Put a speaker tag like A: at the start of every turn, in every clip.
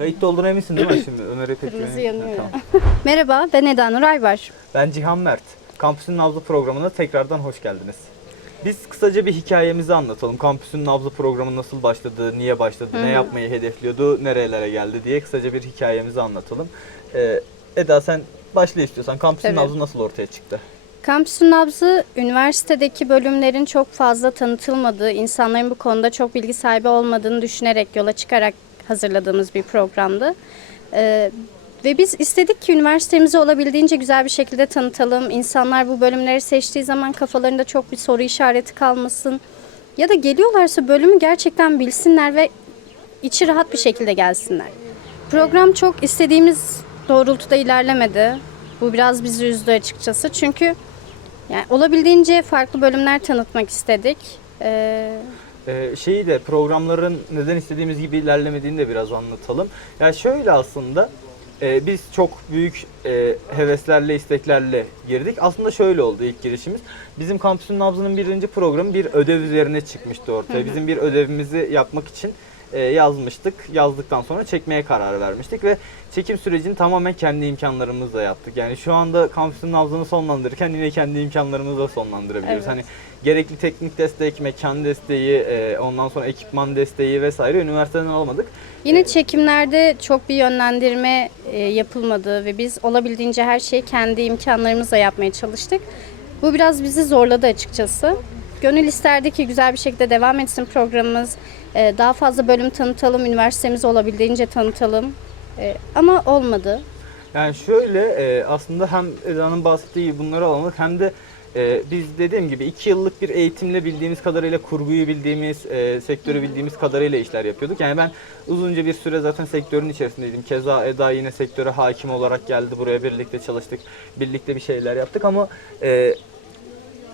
A: Kayıt olduğuna eminsin değil mi şimdi? Ömer'e pek
B: Kırmızı
A: güvenim-
B: yanıyor
A: tamam.
B: Merhaba, ben Eda Nur Aybar.
A: Ben Cihan Mert. Kampüsün Nabzı programına tekrardan hoş geldiniz. Biz kısaca bir hikayemizi anlatalım. Kampüsün Nabzı programı nasıl başladı, niye başladı, ne yapmayı hedefliyordu, nerelere geldi diye kısaca bir hikayemizi anlatalım. Ee, Eda sen başla istiyorsan. Kampüsün
B: Tabii.
A: Nabzı nasıl ortaya çıktı?
B: Kampüsün nabzı, üniversitedeki bölümlerin çok fazla tanıtılmadığı, insanların bu konuda çok bilgi sahibi olmadığını düşünerek, yola çıkarak hazırladığımız bir programdı. Ee, ve biz istedik ki üniversitemizi olabildiğince güzel bir şekilde tanıtalım. İnsanlar bu bölümleri seçtiği zaman kafalarında çok bir soru işareti kalmasın. Ya da geliyorlarsa bölümü gerçekten bilsinler ve içi rahat bir şekilde gelsinler. Program çok istediğimiz doğrultuda ilerlemedi. Bu biraz bizi üzdü açıkçası. Çünkü yani olabildiğince farklı bölümler tanıtmak istedik. Ee,
A: Ee, şeyi de programların neden istediğimiz gibi ilerlemediğini de biraz anlatalım. Ya şöyle aslında e, biz çok büyük e, heveslerle, isteklerle girdik. Aslında şöyle oldu ilk girişimiz. Bizim kampüsün nabzının birinci programı bir ödev üzerine çıkmıştı ortaya. Bizim bir ödevimizi yapmak için yazmıştık. Yazdıktan sonra çekmeye karar vermiştik ve çekim sürecini tamamen kendi imkanlarımızla yaptık. Yani şu anda kampüsün nabzını sonlandırırken yine kendi imkanlarımızla sonlandırabiliyoruz.
B: Evet.
A: Hani gerekli teknik destek, mekan desteği, e, ondan sonra ekipman desteği vesaire üniversiteden alamadık.
B: yine çekimlerde çok bir yönlendirme e, yapılmadı ve biz olabildiğince her şeyi kendi imkanlarımızla yapmaya çalıştık. Bu biraz bizi zorladı açıkçası. Gönül isterdi ki güzel bir şekilde devam etsin programımız. Ee, daha fazla bölüm tanıtalım, üniversitemizi olabildiğince tanıtalım. Ee, ama olmadı.
A: Yani şöyle e, aslında hem Eda'nın bahsettiği gibi bunları alamadık hem de e, biz dediğim gibi iki yıllık bir eğitimle bildiğimiz kadarıyla kurguyu bildiğimiz, e, sektörü bildiğimiz kadarıyla işler yapıyorduk. Yani ben uzunca bir süre zaten sektörün içerisindeydim. Keza Eda yine sektöre hakim olarak geldi. Buraya birlikte çalıştık. Birlikte bir şeyler yaptık ama e,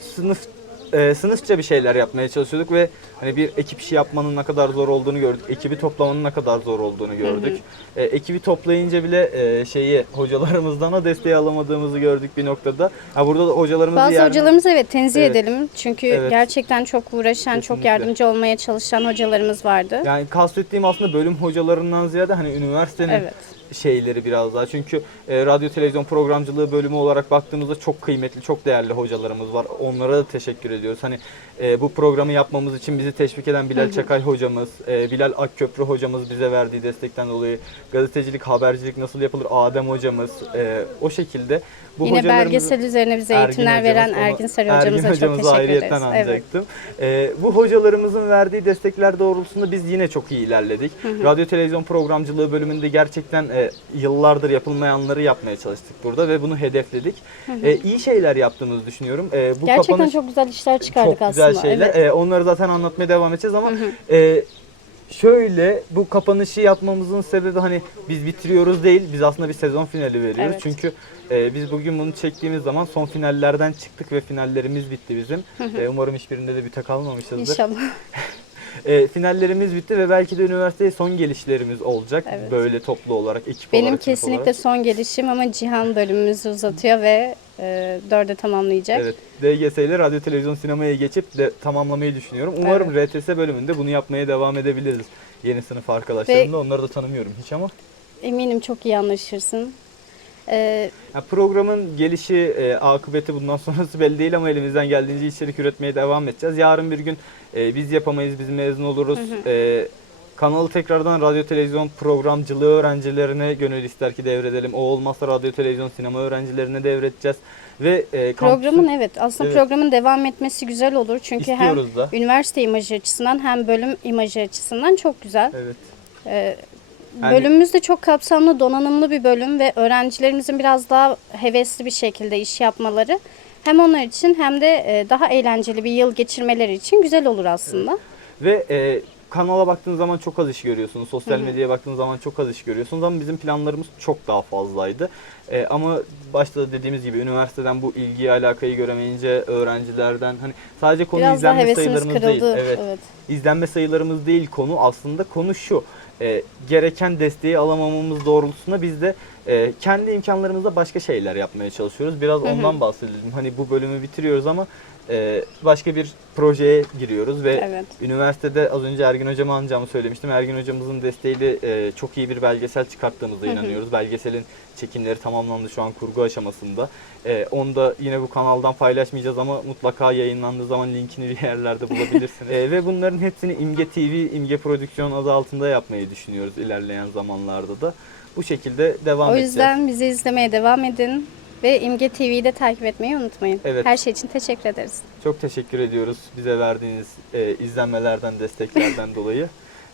A: sınıf e, sınıfça bir şeyler yapmaya çalışıyorduk ve hani bir ekip işi yapmanın ne kadar zor olduğunu gördük. Ekibi toplamanın ne kadar zor olduğunu gördük. E, ekibi toplayınca bile e, şeyi hocalarımızdan o desteği alamadığımızı gördük bir noktada. Ha burada da hocalarımız
B: Bazı
A: yer-
B: hocalarımız evet tenzih
A: Evet.
B: edelim. Çünkü
A: Evet.
B: gerçekten çok uğraşan, çok
A: Kesinlikle.
B: yardımcı olmaya çalışan hocalarımız vardı.
A: yani kastettiğim aslında bölüm hocalarından ziyade hani üniversitenin
B: Evet.
A: Şeyleri biraz daha. Çünkü e, radyo televizyon programcılığı bölümü olarak baktığımızda çok kıymetli, çok değerli hocalarımız var. Onlara da teşekkür ediyoruz. Hani e, bu programı yapmamız için bizi teşvik eden Bilal Çakay hocamız, e, Bilal Akköprü hocamız bize verdiği destekten dolayı gazetecilik, habercilik nasıl yapılır Adem hocamız e, o şekilde bu
B: Yine belgesel üzerine bize eğitimler veren Ergin Sarı
A: Ergin
B: hocamıza çok
A: hocamıza
B: teşekkür ederiz. Evet.
A: anacaktım. Ee, bu hocalarımızın verdiği destekler doğrultusunda biz yine çok iyi ilerledik. Radyo televizyon programcılığı bölümünde gerçekten e, yıllardır yapılmayanları yapmaya çalıştık burada ve bunu hedefledik. E, iyi şeyler yaptığımızı düşünüyorum. E, bu
B: Gerçekten
A: kapanış
B: çok güzel işler çıkardık
A: çok güzel
B: aslında.
A: şeyler.
B: Evet.
A: E, onları zaten anlatmaya devam edeceğiz ama e, şöyle bu kapanışı yapmamızın sebebi hani biz bitiriyoruz değil. Biz aslında bir sezon finali veriyoruz.
B: Evet.
A: Çünkü e, biz bugün bunu çektiğimiz zaman son finallerden çıktık ve finallerimiz bitti bizim. E, umarım hiçbirinde de büte kalmamışızdır.
B: İnşallah.
A: E, finallerimiz bitti ve belki de üniversiteye son gelişlerimiz olacak.
B: Evet.
A: Böyle toplu olarak, ekip
B: Benim
A: olarak. sınıf
B: kesinlikle
A: olarak.
B: son gelişim ama Cihan bölümümüzü uzatıyor ve e, dörde tamamlayacak.
A: Evet. DGS ile radyo, televizyon, sinemaya geçip de tamamlamayı düşünüyorum. Umarım RTS bölümünde bunu yapmaya devam edebiliriz. Yeni sınıf arkadaşlarımla. Onları da tanımıyorum hiç ama.
B: Eminim çok iyi anlaşırsın. E,
A: Ya programın gelişi, e, akıbeti bundan sonrası belli değil ama elimizden geldiğince içerik üretmeye devam edeceğiz. Yarın bir gün e, biz yapamayız, biz mezun oluruz. E, kanalı tekrardan radyo televizyon programcılığı öğrencilerine gönül ister ki devredelim. O olmazsa radyo televizyon sinema öğrencilerine devredeceğiz. Ve e, kampüsün-
B: Programın evet aslında
A: Evet.
B: programın devam etmesi güzel olur. Çünkü hem
A: da.
B: üniversite imajı açısından hem bölüm imajı açısından çok güzel.
A: Evet.
B: Ee,
A: Yani-
B: Bölümümüz de çok kapsamlı, donanımlı bir bölüm ve öğrencilerimizin biraz daha hevesli bir şekilde iş yapmaları hem onlar için hem de e, daha eğlenceli bir yıl geçirmeleri için güzel olur aslında.
A: Ve e, kanala baktığınız zaman çok az iş görüyorsunuz. Sosyal medyaya baktığınız zaman çok az iş görüyorsunuz ama bizim planlarımız çok daha fazlaydı. E, ama başta da dediğimiz gibi üniversiteden bu ilgiyi alakayı göremeyince öğrencilerden hani sadece konu
B: Biraz daha
A: izlenme
B: hevesimiz
A: sayılarımız
B: kırıldı.
A: değil. Evet.
B: evet.
A: İzlenme sayılarımız değil konu aslında konu şu. E, gereken desteği alamamamız doğrultusunda biz de e, kendi imkanlarımızda başka şeyler yapmaya çalışıyoruz. Biraz ondan bahsedelim. Hani bu bölümü bitiriyoruz ama e, başka bir projeye giriyoruz ve
B: Evet.
A: üniversitede az önce Ergin Hocam'a anacağımı söylemiştim. Ergin Hocamızın desteğiyle e, çok iyi bir belgesel çıkarttığımıza inanıyoruz. Belgeselin çekimleri tamamlandı şu an kurgu aşamasında. E, onu da yine bu kanaldan paylaşmayacağız ama mutlaka yayınlandığı zaman linkini bir yerlerde bulabilirsiniz. E, ve bunların hepsini İmge TV, İmge Prodüksiyon adı altında yapmayı düşünüyoruz ilerleyen zamanlarda da. Bu şekilde devam
B: O
A: edeceğiz.
B: yüzden bizi izlemeye devam edin ve İmge TV'yi de takip etmeyi unutmayın.
A: Evet.
B: Her şey için teşekkür ederiz.
A: Çok teşekkür ediyoruz bize verdiğiniz e, izlenmelerden, desteklerden dolayı.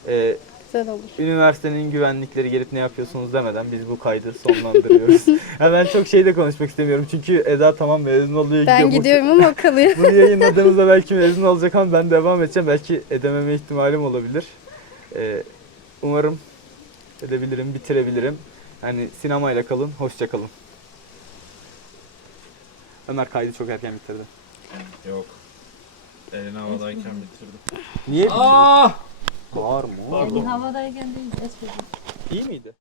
A: E,
B: Güzel olur.
A: üniversitenin güvenlikleri gelip ne yapıyorsunuz demeden biz bu kaydı sonlandırıyoruz. Hemen çok şey de konuşmak istemiyorum çünkü Eda tamam mezun oluyor
B: Ben
A: gidiyor. Bu-
B: gidiyorum ama kalıyor.
A: Bunu yayınladığımızda belki mezun olacak ama ben devam edeceğim. Belki edememe ihtimalim olabilir. Ee, umarım edebilirim, bitirebilirim. Yani sinemayla kalın, hoşça kalın. Ömer kaydı çok erken bitirdi.
C: Yok. Elini havadayken bitirdim.
A: Niye bitirdin?
C: Ah!
A: Var mı?
C: Pardon.
D: Havadayken değil, esmedim.
A: İyi miydi?